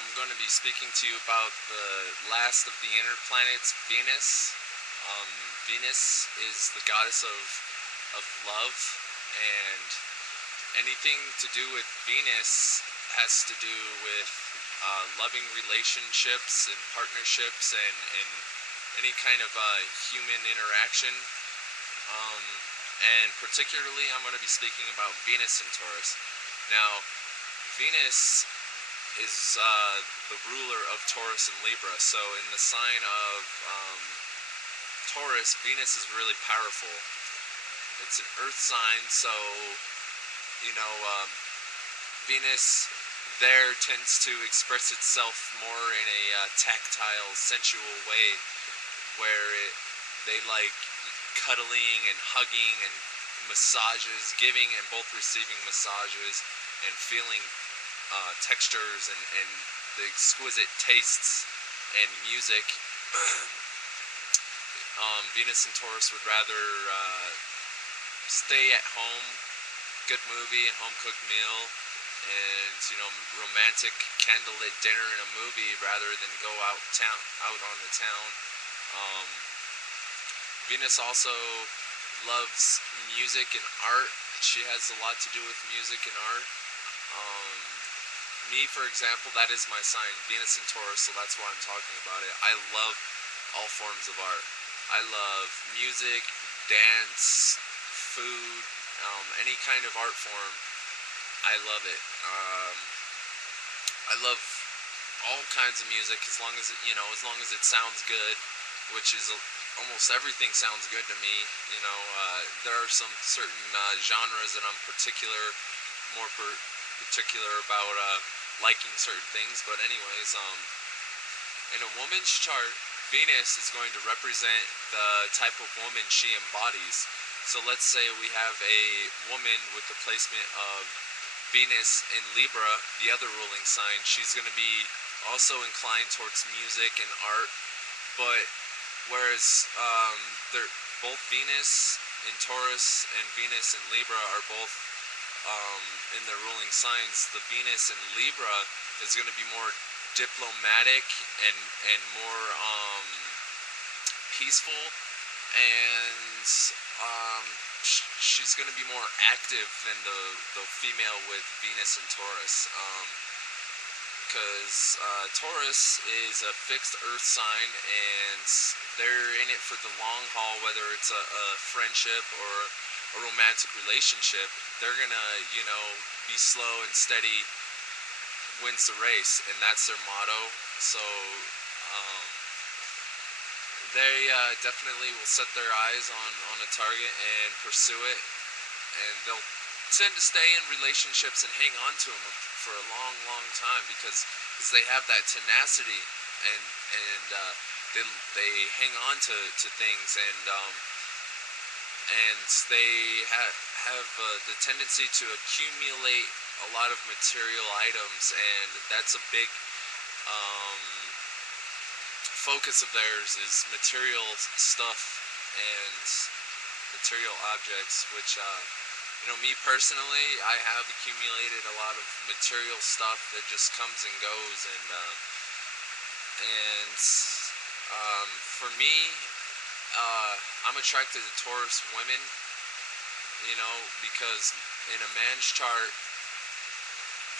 I'm going to be speaking to you about the last of the inner planets, Venus. Venus is the goddess of love, and anything to do with Venus has to do with loving relationships and partnerships and any kind of human interaction. And particularly, I'm going to be speaking about Venus and Taurus. Now, Venus is the ruler of Taurus and Libra, so in the sign of Taurus, Venus is really powerful. It's an earth sign, so, you know, Venus there tends to express itself more in a tactile, sensual way, where they like cuddling and hugging and massages, giving and both receiving massages, and feeling textures and the exquisite tastes and music. Venus and Taurus would rather stay at home, good movie and home-cooked meal, and, you know, romantic candlelit dinner and a movie rather than go out on the town. Venus also loves music and art. She has a lot to do with music and art. Me, for example, that is my sign, Venus and Taurus, so that's why I'm talking about it. I love all forms of art. I love music, dance, food, any kind of art form. I love it. I love all kinds of music as long as it, as long as it sounds good, which is almost everything sounds good to me. There are some certain genres that I'm more particular about liking certain things. But anyways, in a woman's chart, Venus is going to represent the type of woman she embodies. So let's say we have a woman with the placement of Venus in Libra, the other ruling sign. She's going to be also inclined towards music and art, but whereas both Venus in Taurus and Venus in Libra are both in their ruling signs, the Venus in Libra is going to be more diplomatic and more peaceful, and she's going to be more active than the female with Venus and Taurus, because Taurus is a fixed earth sign, and they're in it for the long haul, whether it's a friendship or a romantic relationship. They're going to, be slow and steady wins the race, and that's their motto. So they definitely will set their eyes on a target and pursue it, and they'll tend to stay in relationships and hang on to them for a long, long time because they have that tenacity, and they hang on to things, and they have the tendency to accumulate a lot of material items, and that's a big focus of theirs, is material stuff and material objects, which me personally, I have accumulated a lot of material stuff that just comes and goes, and for me, I'm attracted to Taurus women, because in a man's chart,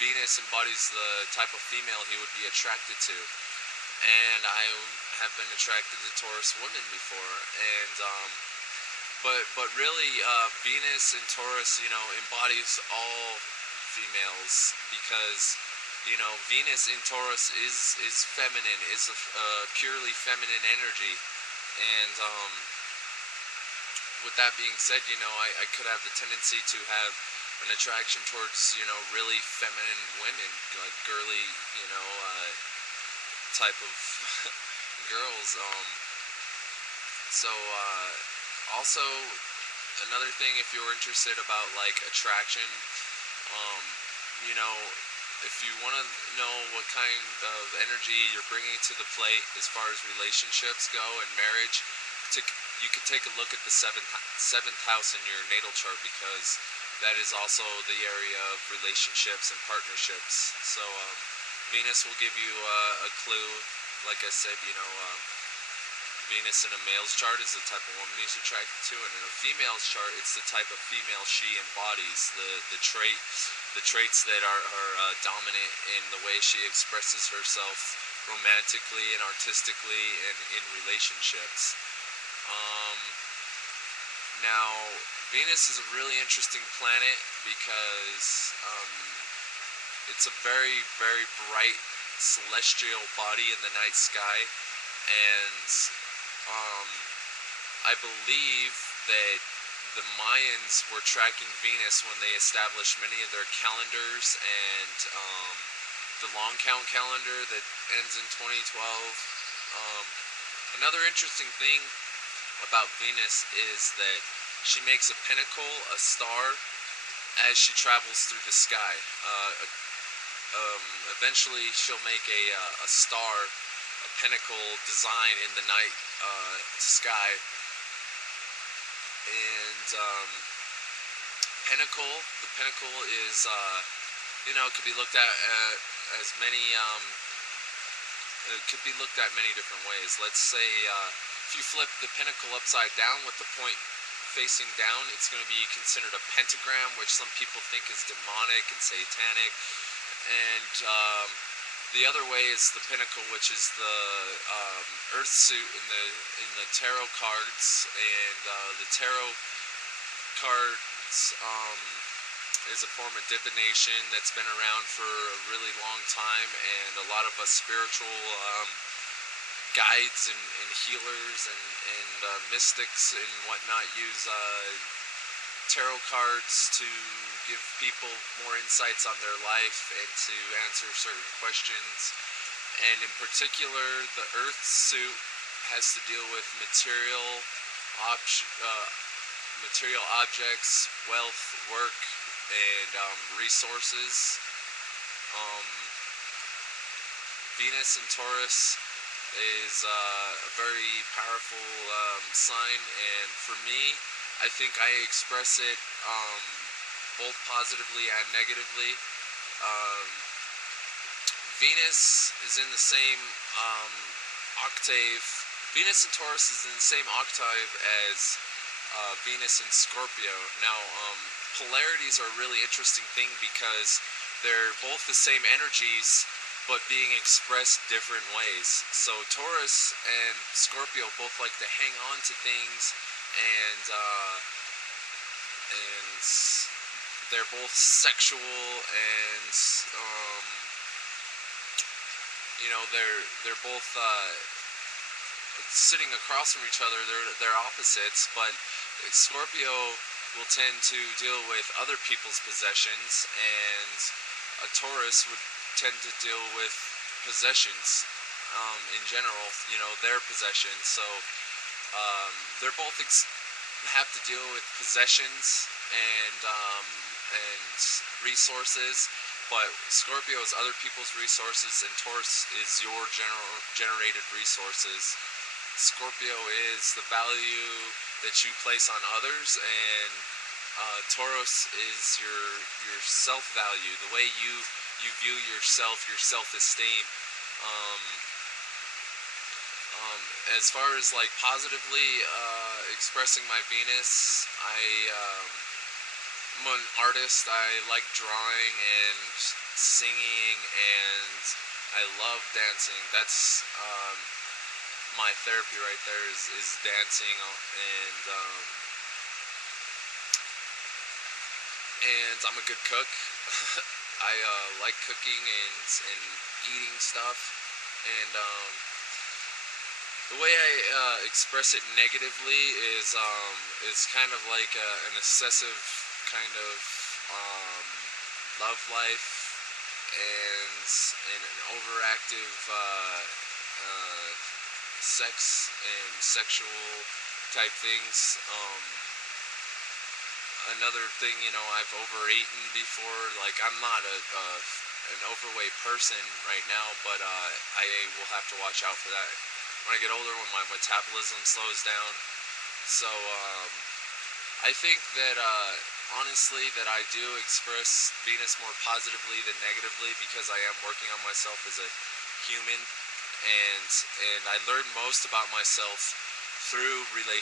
Venus embodies the type of female he would be attracted to, and I have been attracted to Taurus women before, and but really, Venus and Taurus, embodies all females, because Venus in Taurus is feminine, is a purely feminine energy, and with that being said, I could have the tendency to have an attraction towards, really feminine women, like girly, type of girls. Also, another thing, if you're interested about, like, attraction, if you want to know what kind of energy you're bringing to the plate as far as relationships go and marriage, you could take a look at the seventh house in your natal chart, because that is also the area of relationships and partnerships. So Venus will give you a clue. Like I said, Venus in a male's chart is the type of woman he's attracted to, and in a female's chart, it's the type of female she embodies. The traits that are dominant in the way she expresses herself romantically and artistically and in relationships. Now, Venus is a really interesting planet because it's a very, very bright celestial body in the night sky, and I believe that the Mayans were tracking Venus when they established many of their calendars, and the long count calendar that ends in 2012. Another interesting thing about Venus is that she makes a pinnacle, a star, as she travels through the sky. Eventually she'll make a star, a pinnacle design in the night sky. And the pinnacle is, it could be looked at as many, it could be looked at many different ways. Let's say if you flip the pinnacle upside down with the point facing down, it's going to be considered a pentagram, which some people think is demonic and satanic. And the other way is the pinnacle, which is the earth suit in the tarot cards. And the tarot cards is a form of divination that's been around for a really long time, and a lot of us spiritual guides and healers and mystics and whatnot use tarot cards to give people more insights on their life and to answer certain questions. And in particular, the earth suit has to deal with material objects, wealth, work, and resources. Venus in Taurus is a very powerful sign, and for me, I think I express it both positively and negatively. Venus is in the same octave. Venus in Taurus is in the same octave as Venus in Scorpio. Now, polarities are a really interesting thing because they're both the same energies, but being expressed different ways. So Taurus and Scorpio both like to hang on to things, and they're both sexual, and they're both sitting across from each other. They're opposites, but Scorpio will tend to deal with other people's possessions, and a Taurus would tend to deal with possessions in general, their possessions. So they're both have to deal with possessions and resources, but Scorpio is other people's resources, and Taurus is your generated resources. Scorpio is the value that you place on others, and Taurus is your self-value, the way you view yourself, your self-esteem. As far as like positively expressing my Venus, I'm an artist. I like drawing and singing, and I love dancing. That's my therapy right there is dancing, and I'm a good cook. I like cooking and eating stuff, and the way I express it negatively is kind of like an excessive kind of love life and an overactive sex and sexual type things. Another thing, I've overeaten before. Like, I'm not an overweight person right now, but I will have to watch out for that when I get older, when my metabolism slows down. So I think that honestly that I do express Venus more positively than negatively because I am working on myself as a human, and I learn most about myself through relationships.